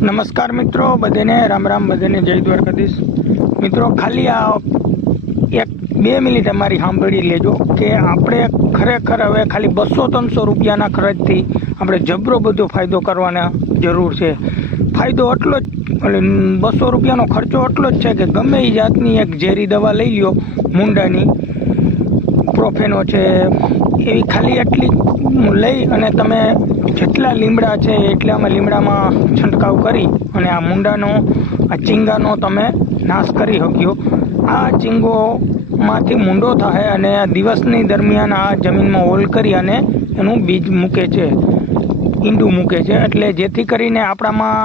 નમસ્કાર મિત્રો, બધાને રામ રામ, બધાને જય દ્વારકાધીશ। મિત્રો ખાલી આ 1-2 મિનિટ અમારી સાંભળી લેજો કે આપણે ખરેખર હવે ખાલી 200-300 રૂપિયાના ખર્ચથી આપણે જબરો બધો ફાયદો કરવાના જરૂર છે। ફાયદો એટલો જ, એટલે 200 રૂપિયાનો ખર્ચો એટલો જ છે કે ગમે એ જાતની એક ઝેરી દવા લઈ લ્યો, મૂંડાની પ્રોફેનો છે, એવી ખાલી એટલી લઈ અને તમે જેટલા લીમડા છે એટલામાં લીમડામાં છંટકાવ કરી અને આ મૂંડાનો, આ ચીંગાનો તમે નાશ કરી શક્યો। આ ચીંગોમાંથી મૂંડો થાય અને આ દિવસની દરમિયાન આ જમીનમાં હોલ કરી અને એનું બીજ મૂકે છે, ઈંડું મૂકે છે, એટલે જેથી કરીને આપણામાં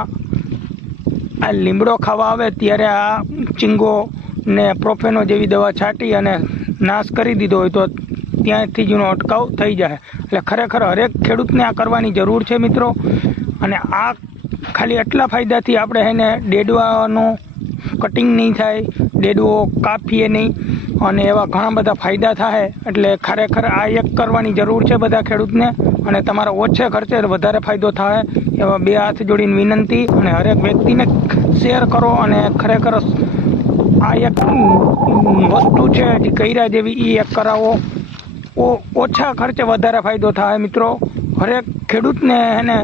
આ લીમડો ખાવા આવે ત્યારે આ ચીંગો ને પ્રોફેનો જેવી દવા છાંટી અને નાશ કરી દીધો હોય તો ત્યાંથી જ એનો અટકાવ થઈ જાય। એટલે ખરેખર હરેક ખેડૂતને આ કરવાની જરૂર છે મિત્રો। અને આ ખાલી એટલા ફાયદાથી આપણે એને ડેડવાનો કટિંગ નહીં થાય, ડેડવો કાપીએ નહીં, અને એવા ઘણા બધા ફાયદા થાય। એટલે ખરેખર આ એક કરવાની જરૂર છે બધા ખેડૂતને, અને તમારા ઓછા ખર્ચે વધારે ફાયદો થાય એવા 2 હાથ જોડીને વિનંતી। અને હરેક વ્યક્તિને શેર કરો અને ખરેખર આ એક વસ્તુ છે જે કર્યા જેવી એ એક કરાવો, ઓછા ખર્ચે વધારે ફાયદો થાય મિત્રો। હરેક ખેડૂતને એને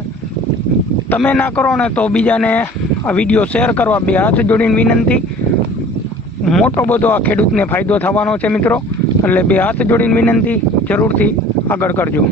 તમે ના કરો ને તો બીજાને આ વિડીયો શેર કરવા 2 હાથ જોડીને વિનંતી। મોટો બધો આ ખેડૂતને ફાયદો થવાનો છે મિત્રો, એટલે 2 હાથ જોડીને વિનંતી, જરૂરથી આગળ કરજો।